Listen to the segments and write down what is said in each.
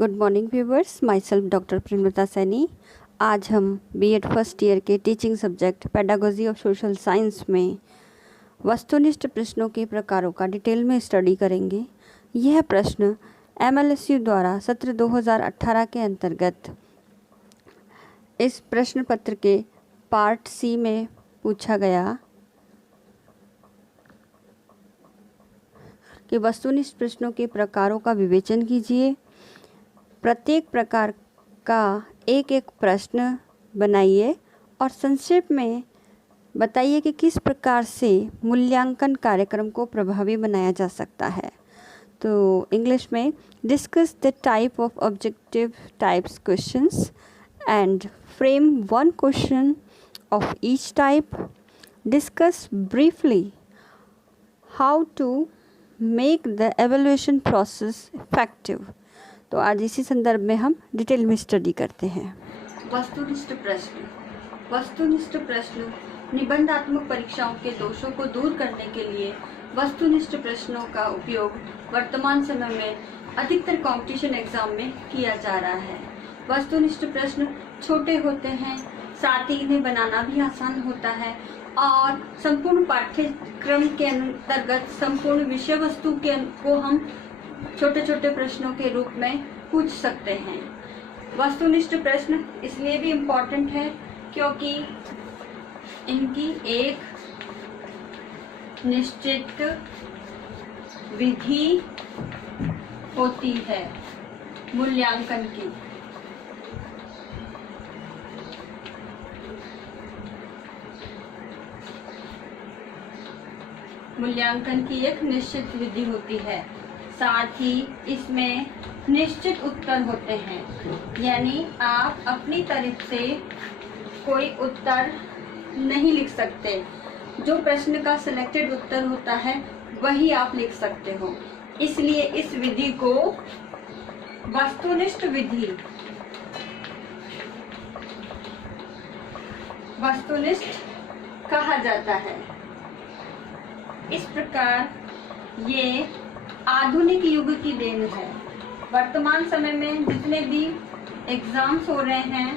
Good morning viewers, my self doctor Premlata Saini. आज हम BEd first year के teaching subject pedagogy of social science में वस्तुनिष्ठ प्रश्नों के प्रकारों का डिटेल में स्टडी करेंगे। यह प्रश्न एमएलएसयू द्वारा सत्र 2018 के अंतर्गत इस प्रश्न पत्र के पार्ट सी में पूछा गया कि वस्तुनिष्ठ प्रश्नों के प्रकारों का विवेचन कीजिए। प्रत्येक प्रकार का एक एक प्रश्न बनाइए और संक्षेप में बताइए कि किस प्रकार से मूल्यांकन कार्यक्रम को प्रभावी बनाया जा सकता है। तो इंग्लिश में discuss the type of objective types questions and frame one question of each type. Discuss briefly how to make the evaluation process effective. तो आज इसी संदर्भ में हम डिटेल में स्टडी करते हैं। वस्तुनिष्ठ प्रश्न निबंधात्मक परीक्षाओं के दोषों को दूर करने के लिए वस्तुनिष्ठ प्रश्नों का उपयोग वर्तमान समय में अधिकतर कंपटीशन एग्जाम में किया जा रहा है। वस्तुनिष्ठ प्रश्न छोटे होते हैं, साथ ही इन्हें बनाना भी आसान होता है और संपूर्ण पाठ्यक्रम के अंतर्गत संपूर्ण विषय वस्तु को हम छोटे छोटे प्रश्नों के रूप में पूछ सकते हैं। वस्तुनिष्ठ प्रश्न इसलिए भी इम्पोर्टेंट है क्योंकि इनकी एक निश्चित विधि होती है मूल्यांकन की। मूल्यांकन की एक निश्चित विधि होती है, साथ ही इसमें निश्चित उत्तर होते हैं, यानी आप अपनी तरफ से कोई उत्तर नहीं लिख सकते। जो प्रश्न का सिलेक्टेड उत्तर होता है वही आप लिख सकते हो। इसलिए इस विधि को वस्तुनिष्ठ कहा जाता है। इस प्रकार ये आधुनिक युग की देन है। वर्तमान समय में जितने भी एग्जाम्स हो रहे हैं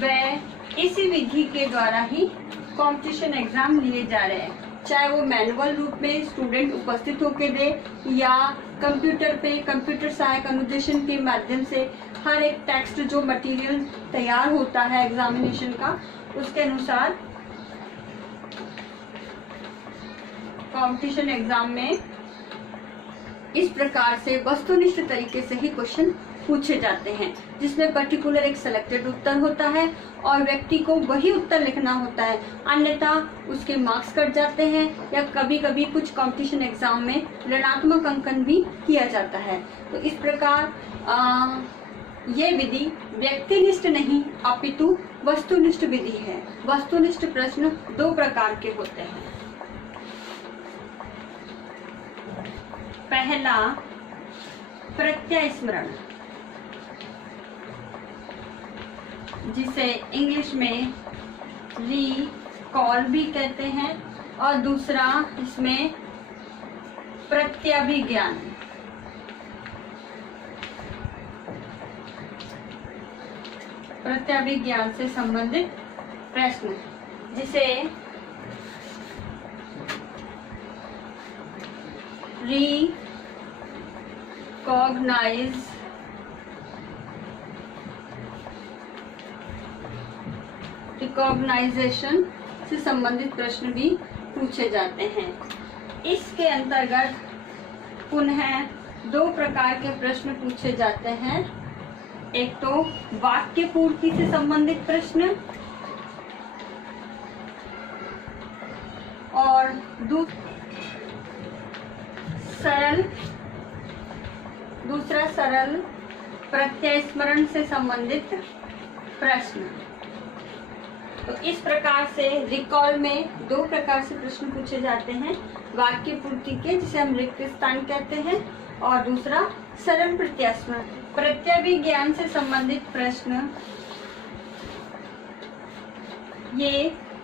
वह इसी विधि के द्वारा ही कंपटीशन एग्जाम लिए जा रहे हैं, चाहे वो मैनुअल रूप में स्टूडेंट उपस्थित होकर दे या कंप्यूटर पे कंप्यूटर सहायक अनुदेशन के माध्यम से हर एक टेक्स्ट जो मटेरियल तैयार होता है एग्जामिनेशन का उसके अनुसार कंपटीशन एग्जाम में इस प्रकार से वस्तुनिष्ठ तरीके से ही क्वेश्चन पूछे जाते हैं, जिसमें पर्टिकुलर एक सिलेक्टेड उत्तर होता है और व्यक्ति को वही उत्तर लिखना होता है, अन्यथा उसके मार्क्स कट जाते हैं या कभी कभी कुछ कंपटीशन एग्जाम में ऋणात्मक अंकन भी किया जाता है। तो इस प्रकार ये विधि व्यक्तिनिष्ठ नहीं अपितु वस्तुनिष्ठ विधि है। वस्तुनिष्ठ प्रश्न दो प्रकार के होते हैं। पहला प्रत्यय स्मरण, जिसे इंग्लिश में रिकॉल भी कहते हैं, और दूसरा इसमें प्रत्यभिज्ञान। प्रत्यभिज्ञान से संबंधित प्रश्न जिसे रिकॉग्नाइजेशन से संबंधित प्रश्न भी पूछे जाते हैं। इसके अंतर्गत पुनः दो प्रकार के प्रश्न पूछे जाते हैं। एक तो वाक्य पूर्ति से संबंधित प्रश्न और दूसरा सरल प्रत्यय स्मरण से संबंधित प्रश्न। तो इस प्रकार से रिकॉल में दो प्रकार से प्रश्न पूछे जाते हैं, वाक्य पूर्ति के जिसे हम रिक्त स्थान कहते हैं और दूसरा सरल प्रत्यय स्मरण। प्रत्यभिज्ञान से संबंधित प्रश्न ये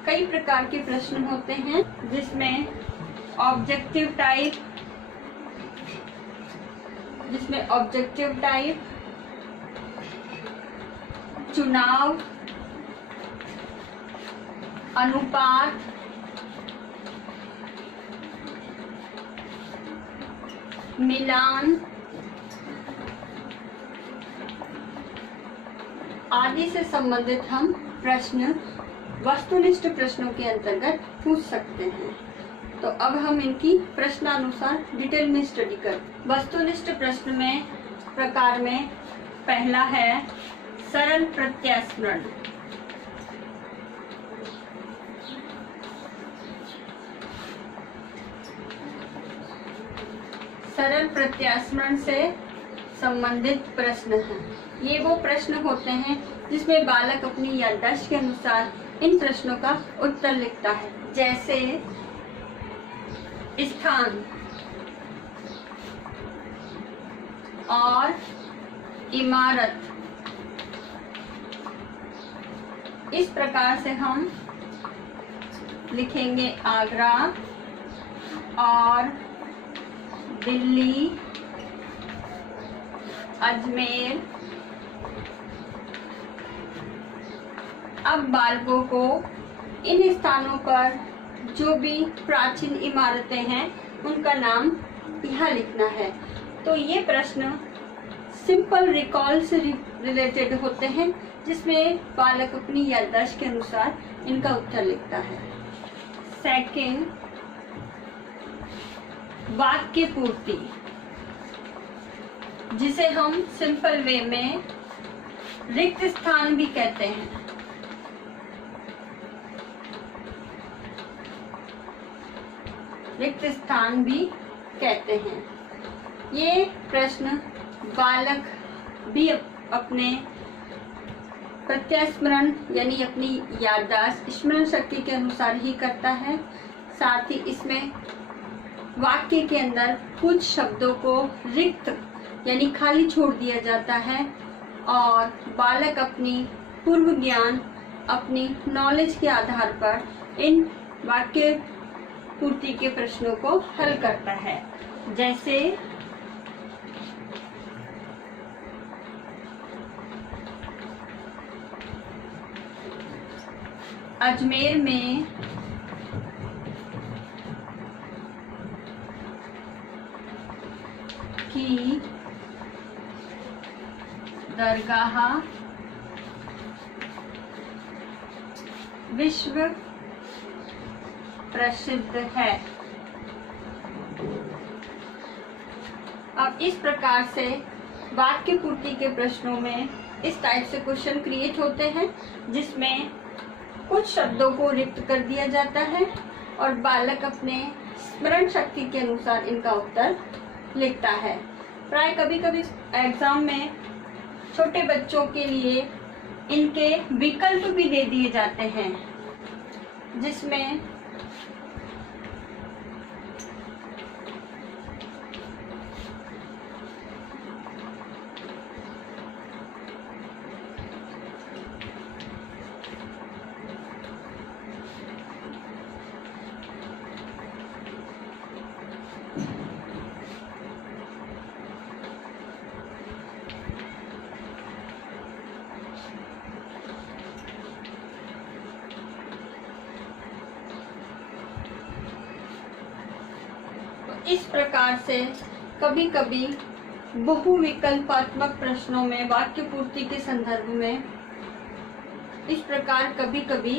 कई प्रकार के प्रश्न होते हैं, जिसमें ऑब्जेक्टिव टाइप चुनाव, अनुपात, मिलान आदि से संबंधित हम प्रश्न वस्तुनिष्ठ प्रश्नों के अंतर्गत पूछ सकते हैं। तो अब हम इनकी प्रश्नानुसार डिटेल में स्टडी कर। वस्तुनिष्ठ प्रश्न में प्रकार में पहला है सरल प्रत्यास्मरण। सरल प्रत्यास्मरण से संबंधित प्रश्न हैं। ये वो प्रश्न होते हैं जिसमें बालक अपनी याददाश्त के अनुसार इन प्रश्नों का उत्तर लिखता है। जैसे स्थान और इमारत, इस प्रकार से हम लिखेंगे आगरा और दिल्ली, अजमेर। अब बालकों को इन स्थानों पर जो भी प्राचीन इमारतें हैं उनका नाम यहाँ लिखना है। तो ये प्रश्न सिंपल रिकॉल से रिलेटेड होते हैं, जिसमें बालक अपनी याददाश्त के अनुसार इनका उत्तर लिखता है। सेकंड, वाक्य पूर्ति, जिसे हम सिंपल वे में रिक्त स्थान भी कहते हैं। रिक्त स्थान भी कहते हैं। ये प्रश्न बालक भी अपने प्रत्यास्मरण यानी अपनी याददाश्त स्मरण शक्ति के अनुसार ही करता है। साथ ही इसमें वाक्य के अंदर कुछ शब्दों को रिक्त यानी खाली छोड़ दिया जाता है और बालक अपनी पूर्व ज्ञान, अपनी नॉलेज के आधार पर इन वाक्य पूर्ति के प्रश्नों को हल करता है। जैसे अजमेर में की दरगाह विश्व प्रसिद्ध है। अब इस प्रकार से वाक्य पूर्ति के प्रश्नों में इस टाइप से क्वेश्चन क्रिएट होते हैं, जिसमें कुछ शब्दों को रिक्त कर दिया जाता है और बालक अपने स्मरण शक्ति के अनुसार इनका उत्तर लिखता है। प्राय कभी कभी एग्जाम में छोटे बच्चों के लिए इनके विकल्प भी दे दिए जाते हैं, जिसमें इस प्रकार से कभी कभी बहुविकल्पात्मक प्रश्नों में वाक्य पूर्ति के संदर्भ में इस प्रकार कभी कभी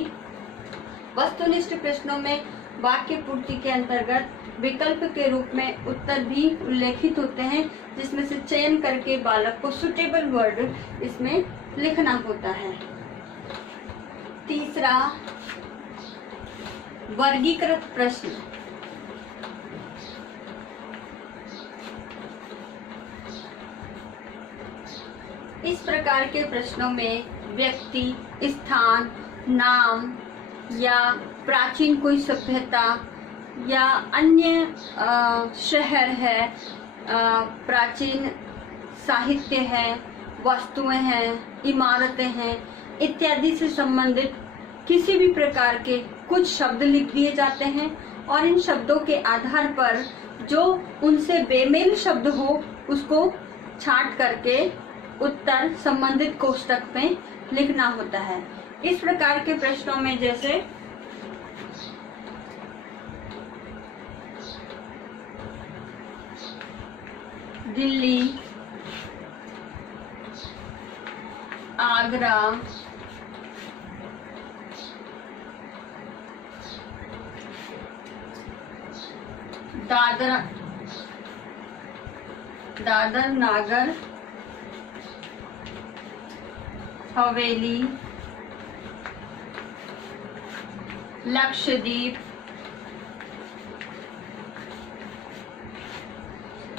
वस्तुनिष्ठ प्रश्नों में वाक्य पूर्ति के अंतर्गत विकल्प के रूप में उत्तर भी उल्लेखित होते हैं, जिसमें से चयन करके बालक को सुटेबल वर्ड इसमें लिखना होता है। तीसरा, वर्गीकृत प्रश्न। इस प्रकार के प्रश्नों में व्यक्ति, स्थान, नाम या प्राचीन कोई सभ्यता या अन्य शहर है, प्राचीन साहित्य है, वस्तुएं हैं, इमारतें हैं इत्यादि से संबंधित किसी भी प्रकार के कुछ शब्द लिख दिए जाते हैं और इन शब्दों के आधार पर जो उनसे बेमेल शब्द हो उसको छांट करके उत्तर संबंधित कोष्टक में लिखना होता है। इस प्रकार के प्रश्नों में जैसे दिल्ली, आगरा, दादर नागर हवेली, लक्षद्वीप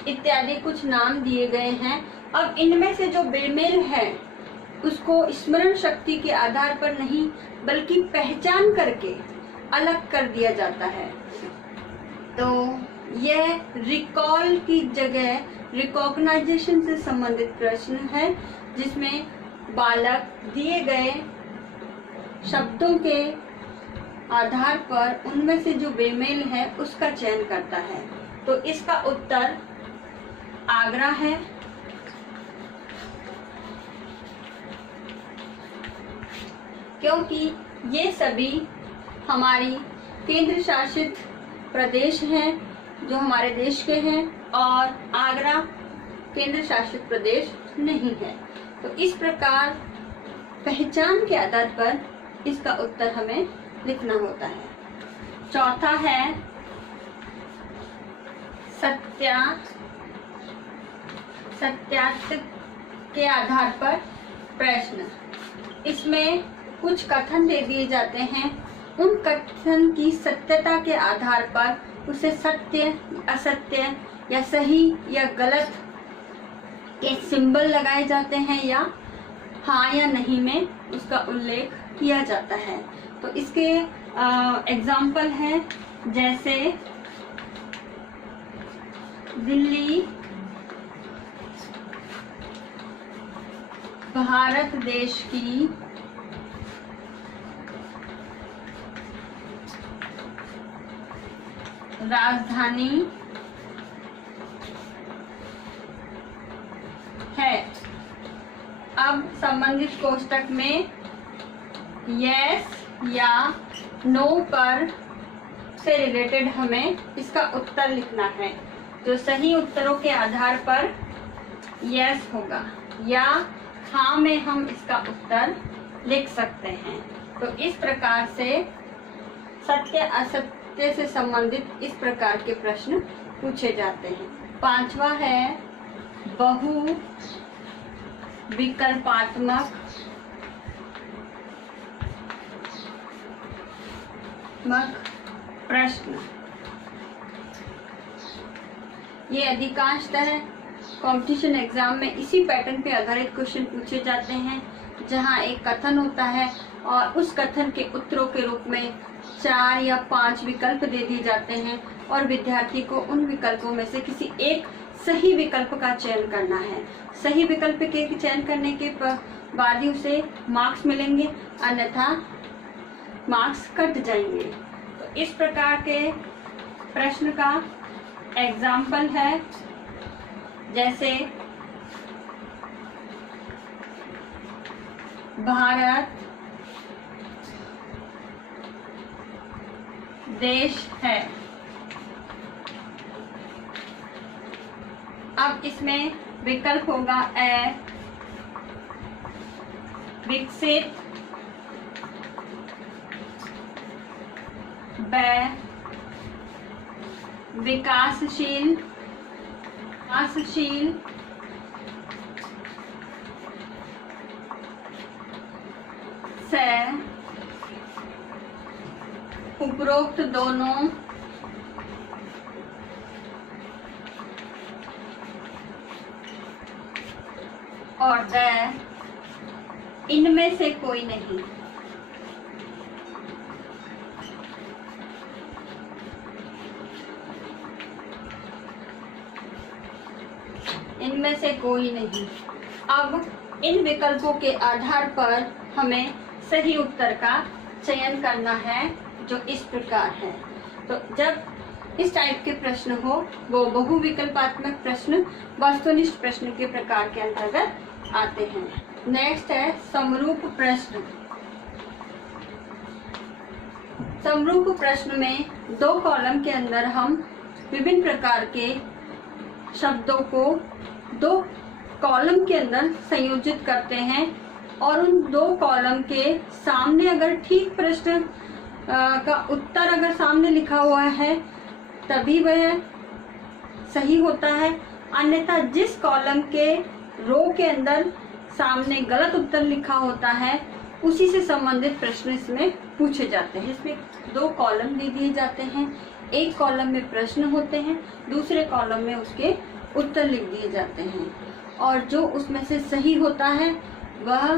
इत्यादि कुछ नाम दिए गए हैं। अब इनमें से जो बेमेल है उसको स्मरण शक्ति के आधार पर नहीं बल्कि पहचान करके अलग कर दिया जाता है। तो यह रिकॉल की जगह रिकॉग्नाइजेशन से संबंधित प्रश्न है, जिसमें बालक दिए गए शब्दों के आधार पर उनमें से जो बेमेल है उसका चयन करता है। तो इसका उत्तर आगरा है। क्योंकि ये सभी हमारी केंद्र शासित प्रदेश हैं जो हमारे देश के हैं, और आगरा केंद्र शासित प्रदेश नहीं है। तो इस प्रकार पहचान के आधार पर इसका उत्तर हमें लिखना होता है। चौथा है सत्यार्थ के आधार पर प्रश्न। इसमें कुछ कथन दे दिए जाते हैं, उन कथन की सत्यता के आधार पर उसे सत्य, असत्य या सही या गलत के सिंबल लगाए जाते हैं या हाँ या नहीं में उसका उल्लेख किया जाता है। तो इसके एग्जाम्पल है जैसे दिल्ली भारत देश की राजधानी है। अब संबंधित कोष्टक में यस या नो पर से रिलेटेड हमें इसका उत्तर लिखना है। जो सही उत्तरों के आधार पर यस होगा या हाँ में हम इसका उत्तर लिख सकते हैं। तो इस प्रकार से सत्य असत्य से संबंधित इस प्रकार के प्रश्न पूछे जाते हैं। पांचवा है बहु विकल्पात्मक प्रश्न। ये अधिकांशतः कंपटीशन एग्जाम में इसी पैटर्न पे आधारित क्वेश्चन पूछे जाते हैं, जहां एक कथन होता है और उस कथन के उत्तरों के रूप में 4 या 5 विकल्प दे दिए जाते हैं और विद्यार्थी को उन विकल्पों में से किसी एक सही विकल्प का चयन करना है। सही विकल्प के चयन करने के बाद ही उसे मार्क्स मिलेंगे, अन्यथा मार्क्स कट जाएंगे। तो इस प्रकार के प्रश्न का एग्जाम्पल है जैसे भारत देश है। अब इसमें विकल्प होगा ए विकसित, ब विकासशील, से उपरोक्त दोनों और द इनमें से कोई नहीं। इनमें से कोई नहीं। अब इन विकल्पों के आधार पर हमें सही उत्तर का चयन करना है, जो इस प्रकार है। तो जब इस टाइप के प्रश्न हो वो बहुविकल्पात्मक प्रश्न वस्तुनिष्ठ प्रश्न के प्रकार के अंतर्गत आते हैं। नेक्स्ट है समरूप प्रश्न। समरूप प्रश्न में 2 कॉलम के अंदर हम विभिन्न प्रकार के शब्दों को 2 कॉलम के अंदर संयोजित करते हैं और उन 2 कॉलम के सामने अगर ठीक प्रश्न का उत्तर अगर सामने लिखा हुआ है तभी वह सही होता है, अन्यथा जिस कॉलम के रो के अंदर सामने गलत उत्तर लिखा होता है उसी से संबंधित प्रश्न इसमें पूछे जाते हैं। इसमें 2 कॉलम दे दिए जाते हैं, एक कॉलम में प्रश्न होते हैं, दूसरे कॉलम में उसके उत्तर लिख दिए जाते हैं और जो उसमें से सही होता है वह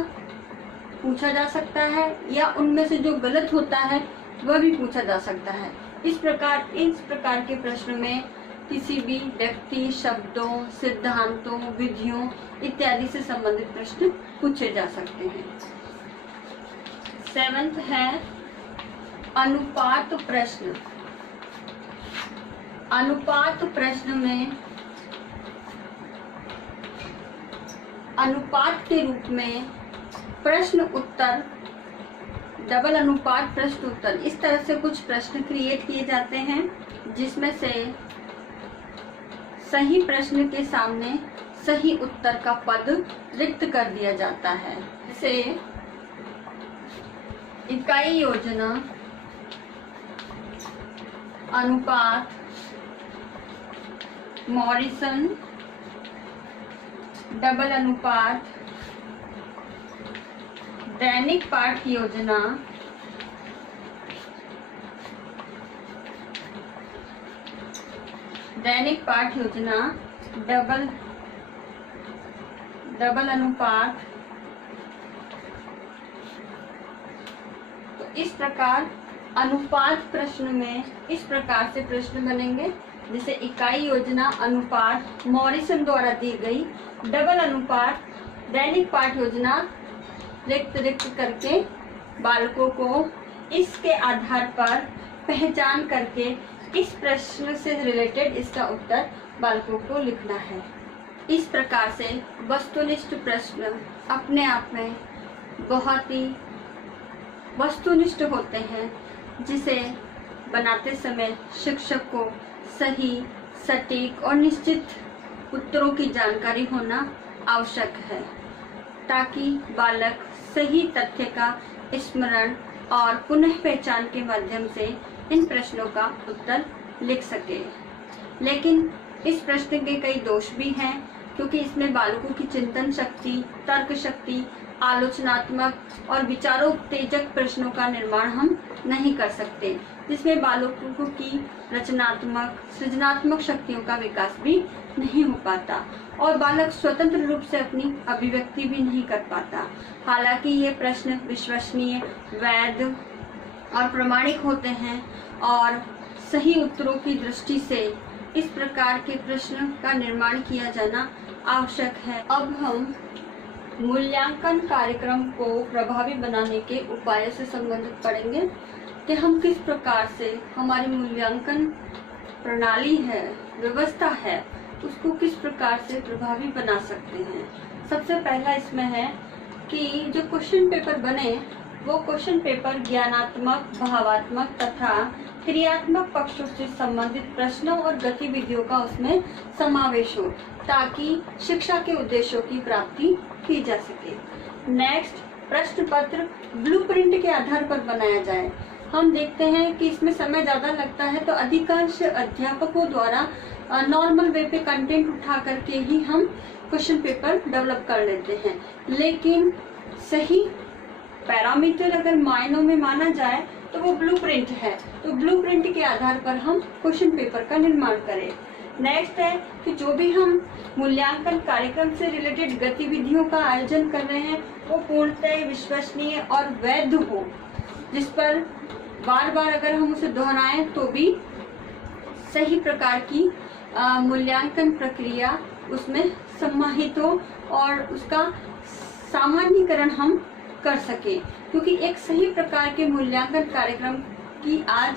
पूछा जा सकता है या उनमें से जो गलत होता है वह भी पूछा जा सकता है। इस प्रकार के प्रश्न में किसी भी व्यक्ति, शब्दों, सिद्धांतों, विधियों इत्यादि से संबंधित प्रश्न पूछे जा सकते हैं। 7th है अनुपात प्रश्न। अनुपात प्रश्न में अनुपात के रूप में प्रश्न उत्तर, डबल अनुपात प्रश्न उत्तर, इस तरह से कुछ प्रश्न क्रिएट किए जाते हैं जिसमें से सही प्रश्न के सामने सही उत्तर का पद रिक्त कर दिया जाता है। जैसे इकाई योजना, अनुपात, मॉरिसन, डबल अनुपात, दैनिक पाठ योजना, दैनिक पाठ योजना, डबल अनुपात। तो इस प्रकार अनुपात प्रश्न में इस प्रकार से प्रश्न बनेंगे, जैसे इकाई योजना, अनुपात मॉरिसन द्वारा दी गई, डबल अनुपात, दैनिक पाठ योजना रिक्त करके बालकों को इसके आधार पर पहचान करके इस प्रश्न से रिलेटेड इसका उत्तर बालकों को लिखना है। इस प्रकार से वस्तुनिष्ठ प्रश्न अपने आप में बहुत ही वस्तुनिष्ठ होते हैं, जिसे बनाते समय शिक्षक को सही, सटीक और निश्चित उत्तरों की जानकारी होना आवश्यक है, ताकि बालक सही तथ्य का स्मरण और पुनः पहचान के माध्यम से इन प्रश्नों का उत्तर लिख सके। लेकिन इस प्रश्न के कई दोष भी हैं, क्योंकि इसमें बालकों की चिंतन शक्ति, तर्क शक्ति, आलोचनात्मक और विचारोत्तेजक प्रश्नों का निर्माण हम नहीं कर सकते, जिसमें बालकों की रचनात्मक, सृजनात्मक शक्तियों का विकास भी नहीं हो पाता और बालक स्वतंत्र रूप से अपनी अभिव्यक्ति भी नहीं कर पाता। हालांकि ये प्रश्न विश्वसनीय, वैध और प्रमाणिक होते हैं और सही उत्तरों की दृष्टि से इस प्रकार के प्रश्न का निर्माण किया जाना आवश्यक है। अब हम मूल्यांकन कार्यक्रम को प्रभावी बनाने के उपायों से संबंधित पढ़ेंगे कि हम किस प्रकार से हमारी मूल्यांकन प्रणाली है, व्यवस्था है, उसको किस प्रकार से प्रभावी बना सकते हैं। सबसे पहला इसमें है कि जो क्वेश्चन पेपर बने वो क्वेश्चन पेपर ज्ञानात्मक, भावात्मक तथा क्रियात्मक पक्षों से संबंधित प्रश्नों और गतिविधियों का उसमें समावेश हो, ताकि शिक्षा के उद्देश्यों की प्राप्ति की जा सके। नेक्स्ट, प्रश्न पत्र ब्लूप्रिंट के आधार पर बनाया जाए। हम देखते हैं कि इसमें समय ज़्यादा लगता है, तो अधिकांश अध्यापकों द्वारा नॉर्मल वे पे कंटेंट उठा करके ही हम क्वेश्चन पेपर डेवलप कर लेते हैं, लेकिन सही पैरामीटर अगर मायनों में माना जाए तो वो ब्लूप्रिंट है। तो ब्लूप्रिंट के आधार पर हम क्वेश्चन पेपर का निर्माण करें। नेक्स्ट है कि जो भी हम मूल्यांकन कार्यक्रम से रिलेटेड गतिविधियों का आयोजन कर रहे हैं वो पूर्णतः विश्वसनीय और वैध हो, जिस पर बार बार अगर हम उसे दोहराएं तो भी सही प्रकार की मूल्यांकन प्रक्रिया उसमें समाहित हो और उसका सामान्यीकरण हम कर सके, क्योंकि एक सही प्रकार के मूल्यांकन कार्यक्रम की आज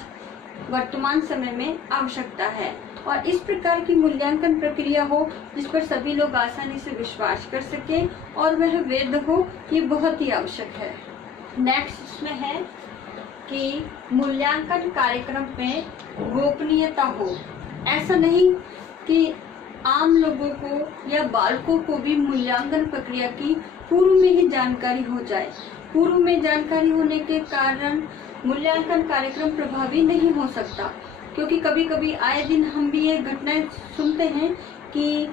वर्तमान समय में आवश्यकता है। और इस प्रकार की मूल्यांकन प्रक्रिया हो जिस पर सभी लोग आसानी से विश्वास कर सकें और वह वैध हो, ये बहुत ही आवश्यक है। नेक्स्ट इसमें है कि मूल्यांकन कार्यक्रम में गोपनीयता हो। ऐसा नहीं कि आम लोगों को या बालकों को भी मूल्यांकन प्रक्रिया की पूर्व में ही जानकारी हो जाए। पूर्व में जानकारी होने के कारण मूल्यांकन कार्यक्रम प्रभावी नहीं हो सकता, क्योंकि कभी कभी आए दिन हम भी ये घटनाएं सुनते हैं कि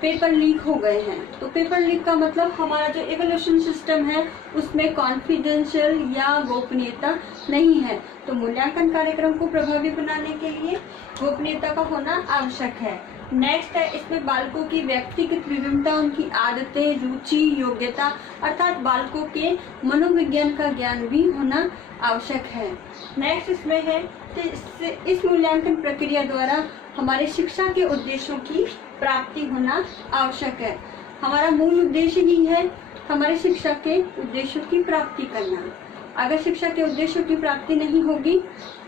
पेपर लीक हो गए हैं। तो पेपर लीक का मतलब हमारा जो इवैल्यूएशन सिस्टम है उसमें कॉन्फिडेंशियल या गोपनीयता नहीं है। तो मूल्यांकन कार्यक्रम को प्रभावी बनाने के लिए गोपनीयता का होना आवश्यक है। नेक्स्ट है इसमें बालकों की व्यक्तिगत विभिन्नता, उनकी आदतें, रुचि, योग्यता अर्थात बालकों के मनोविज्ञान का ज्ञान भी होना आवश्यक है। नेक्स्ट इसमें है कि इस मूल्यांकन प्रक्रिया द्वारा हमारे शिक्षा के उद्देश्यों की प्राप्ति होना आवश्यक है। हमारा मूल उद्देश्य ही है हमारे शिक्षा के उद्देश्यों की प्राप्ति करना। अगर शिक्षा के उद्देश्यों की प्राप्ति नहीं होगी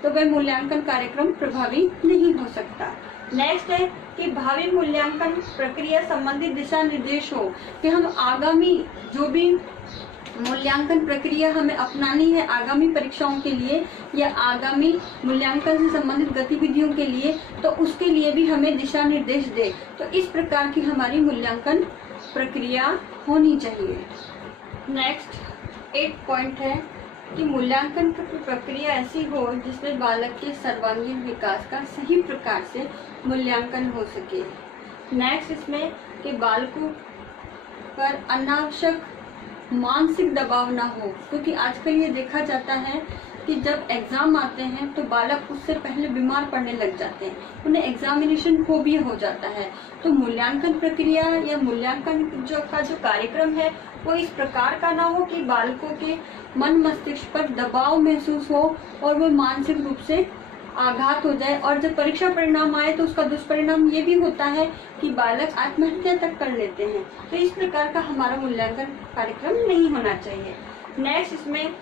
तो वह मूल्यांकन कार्यक्रम प्रभावी नहीं हो सकता। नेक्स्ट है कि भावी मूल्यांकन प्रक्रिया संबंधी दिशा निर्देश हो कि हम आगामी जो भी मूल्यांकन प्रक्रिया हमें अपनानी है आगामी परीक्षाओं के लिए या आगामी मूल्यांकन से संबंधित गतिविधियों के लिए, तो उसके लिए भी हमें दिशा निर्देश दे। तो इस प्रकार की हमारी मूल्यांकन प्रक्रिया होनी चाहिए। नेक्स्ट एक पॉइंट है कि मूल्यांकन की प्रक्रिया ऐसी हो जिसमें बालक के सर्वांगीण विकास का सही प्रकार से मूल्यांकन हो सके। नेक्स्ट इसमें कि बालकों पर अनावश्यक मानसिक दबाव ना हो, क्योंकि आजकल ये देखा जाता है कि जब एग्जाम आते हैं तो बालक उससे पहले बीमार पड़ने लग जाते हैं, उन्हें एग्जामिनेशन फोबिया हो जाता है। तो मूल्यांकन प्रक्रिया या मूल्यांकन जो कार्यक्रम है वो इस प्रकार का ना हो कि बालकों के मन मस्तिष्क पर दबाव महसूस हो और वो मानसिक रूप से आघात हो जाए, और जब परीक्षा परिणाम आए तो उसका दुष्परिणाम ये भी होता है कि बालक आत्महत्या तक कर लेते हैं। तो इस प्रकार का हमारा मूल्यांकन कार्यक्रम नहीं होना चाहिए। नेक्स्ट इसमें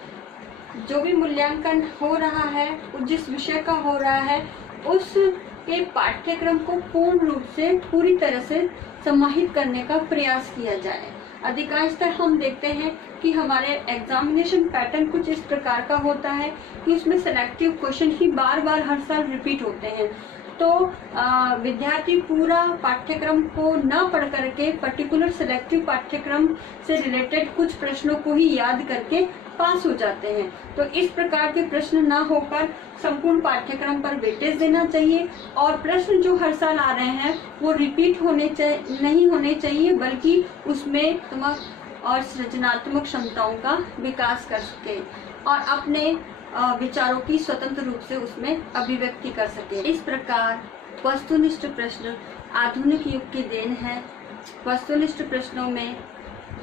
जो भी मूल्यांकन हो रहा है जिस विषय का हो रहा है उसके पाठ्यक्रम को पूर्ण रूप से पूरी तरह से समाहित करने का प्रयास किया जाए। अधिकांशतः हम देखते हैं कि हमारे एग्जामिनेशन पैटर्न कुछ इस प्रकार का होता है कि उसमें सिलेक्टिव क्वेश्चन ही बार बार हर साल रिपीट होते हैं। तो विद्यार्थी पूरा पाठ्यक्रम को न पढ़ करके पर्टिकुलर सिलेक्टिव पाठ्यक्रम से रिलेटेड कुछ प्रश्नों को ही याद करके पास हो जाते हैं। तो इस प्रकार के प्रश्न न होकर संपूर्ण पाठ्यक्रम पर वेटेज देना चाहिए, और प्रश्न जो हर साल आ रहे हैं वो रिपीट नहीं होने चाहिए, बल्कि उसमें और सृजनात्मक क्षमताओं का विकास कर सके और अपने विचारों की स्वतंत्र रूप से उसमें अभिव्यक्ति कर सके। इस प्रकार वस्तुनिष्ठ प्रश्न आधुनिक युग की देन है। वस्तुनिष्ठ प्रश्नों में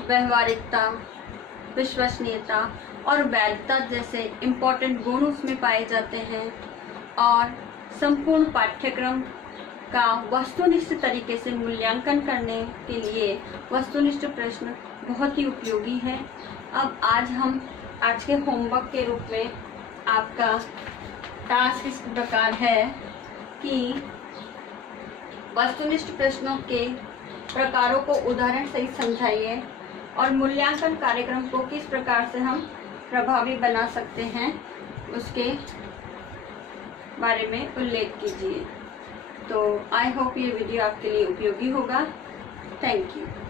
व्यवहारिकता, विश्वसनीयता और वैधता जैसे इम्पोर्टेंट गुण उसमें पाए जाते हैं, और संपूर्ण पाठ्यक्रम का वस्तुनिष्ठ तरीके से मूल्यांकन करने के लिए वस्तुनिष्ठ प्रश्न बहुत ही उपयोगी है। अब आज के होमवर्क के रूप में आपका टास्क इस प्रकार है कि वस्तुनिष्ठ प्रश्नों के प्रकारों को उदाहरण सहित समझाइए और मूल्यांकन कार्यक्रम को किस प्रकार से हम प्रभावी बना सकते हैं उसके बारे में उल्लेख कीजिए। तो आई होप ये वीडियो आपके लिए उपयोगी होगा। Thank you.